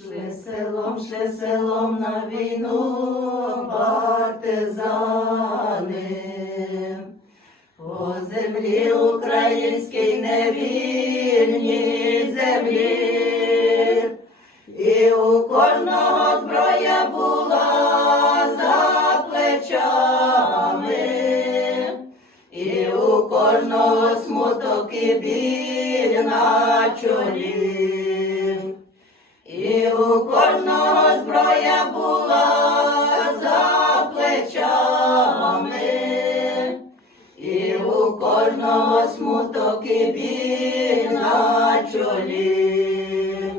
Шли селом, шли селом на війну партизани, по землі українській невільній землі, і у кожного зброя була за плечами, і у кожного смуток і біль на чолі. У кожного зброя була за плечами, і у кожного смуток і біль на чолі.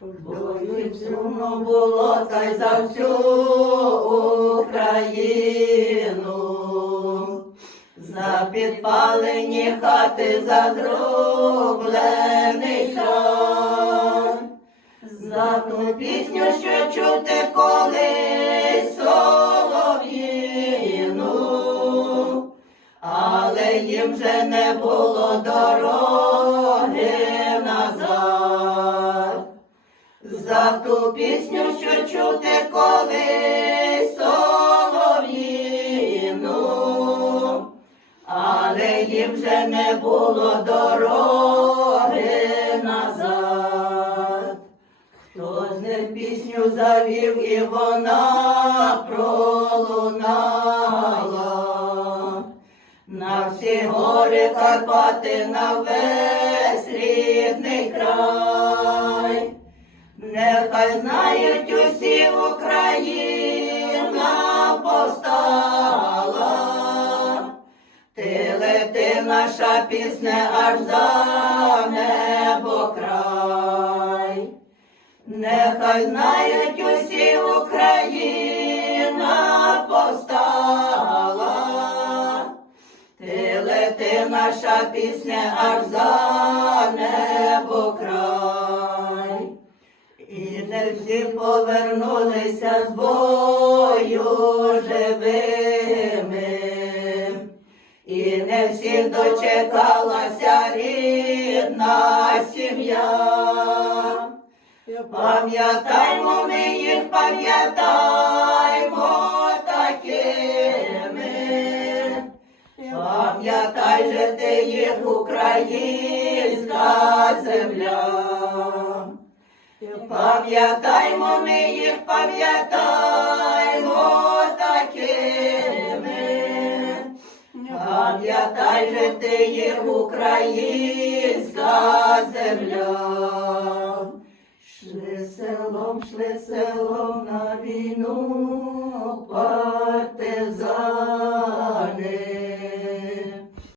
Бою сумно було та й за всю Україну, за підпалені хати, за зроблений сон. За ту пісню, що чути колись солов'їну, але їм вже не було дороги назад. За ту пісню, що чути колись солов'їну, але їм вже не було дороги пісню завів і вона пролунала на всі гори Карпати, на весь рідний край. Нехай знають усі Україна повстала. Ти лети, наша пісня аж за небо край. Нехай знають усі Україна повстала. Ти лети, наша пісня аж за небо край. І не всі повернулися з бою живими. І не всіх дочекалася рідна сім'я. Пам'ятаймо ми їх, пам'ятаймо такими. Пам'ятай же ти їх, українська земля. Пам'ятаймо ми їх, пам'ятаймо такими. Пам'ятай же ти їх, українська земля. Селом, селом на війну